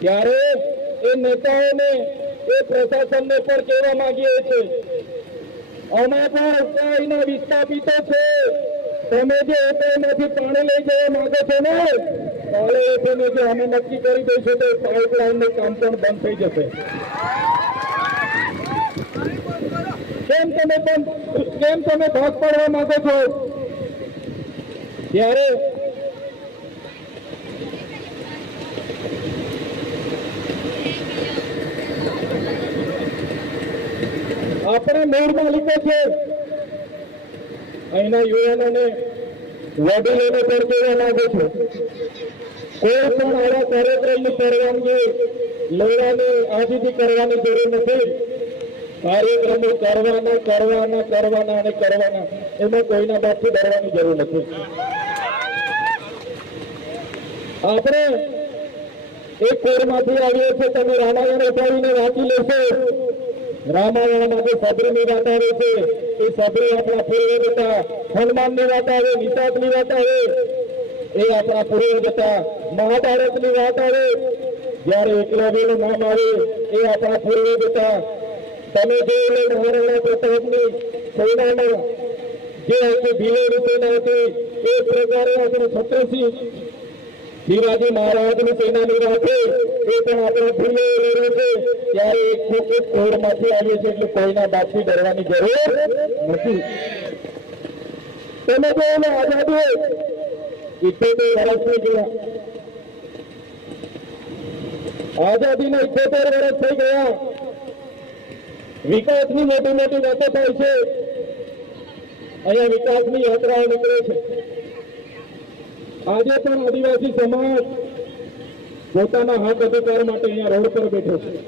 ત્યારે એ નેતાઓને એ પ્રશાસનને પણ કહેવા માંગીએ છીએ, અમે પણ ઉત્તરાયણના વિસ્થાપિતો છે, તમે જે એમાંથી પાણી લઈ જવા માંગો છો ને, કાલે એને જો અમે નક્કી કરી દઈશું તો પાઇપલાઇનનું કામ પણ બંધ થઈ જશે. કેમ તમે ભાગ પાડવા માંગો છો? ત્યારે આપણે મૂળ માલિકો છે. અહીંના યુવાનોને વડીલોને પણ કહેવા માંગુ છું, કોઈ પણ આવા કાર્યક્રમની પરવાનગી લેવાની આજથી કરવાની જરૂર નથી. કાર્યક્રમો કરવાના એમાં કોઈના બાપથી ડરવાની જરૂર નથી. આપણે એક કોરમાંથી આવીએ છીએ, તમે રામાયણ ઉઠાવીને વાંચી લેશો. રામાયણમાંથી સબરીની વાત આવે છે, એ સબરી આપણા પૂર્વજ હતા. હનુમાનની વાત આવે, નિષાદની વાત આવે, એ આપણા પૂર્વજ હતા. મહાભારતની વાત આવે, જયારે એકલવ્યનું નામ આવે, એ આપણા પૂર્વજ હતા. તમે જોઈને મહારાણા પ્રતાપની સેનામાં જે આખી ભીલોની સેના હતી, એ પ્રકારે આપણે છત્રસિંહ શિવાજી મહારાજની સેનાની વાત એ પણ આપણે ભીલો લડ્યો છે. ત્યારે એક કોરમાંથી આવીએ છીએ, એટલે કોઈના બાપથી ડરવાની જરૂર નથી. તમે જોઈને આઝાદી 78 વર્ષ થઈ ગયા, આઝાદીના 78 વર્ષ થઈ ગયા. વિકાસની મોટી મોટી વાતો થાય છે, અહીંયા વિકાસની યાત્રાઓ નીકળે છે. આજે પણ આદિવાસી સમાજ પોતાના હક અધિકાર માટે અહીંયા રોડ પર બેઠો છે.